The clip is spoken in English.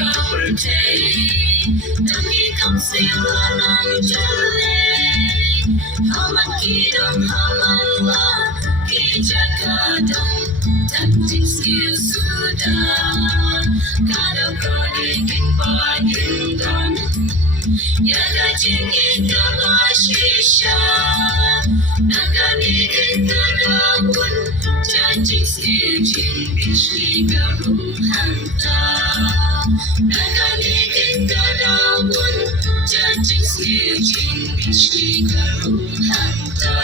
birthday. Dagi kang sila ng jalay. Haman kidong hamanwa, kijakadong tanting skill sudah. Kada prodikin paginggan, yada jingin kabashisha. Naganikin kadawun, janjing skill jingbish garung hanta. Naganikin kadawun, janjing skill jingbish garung hanta.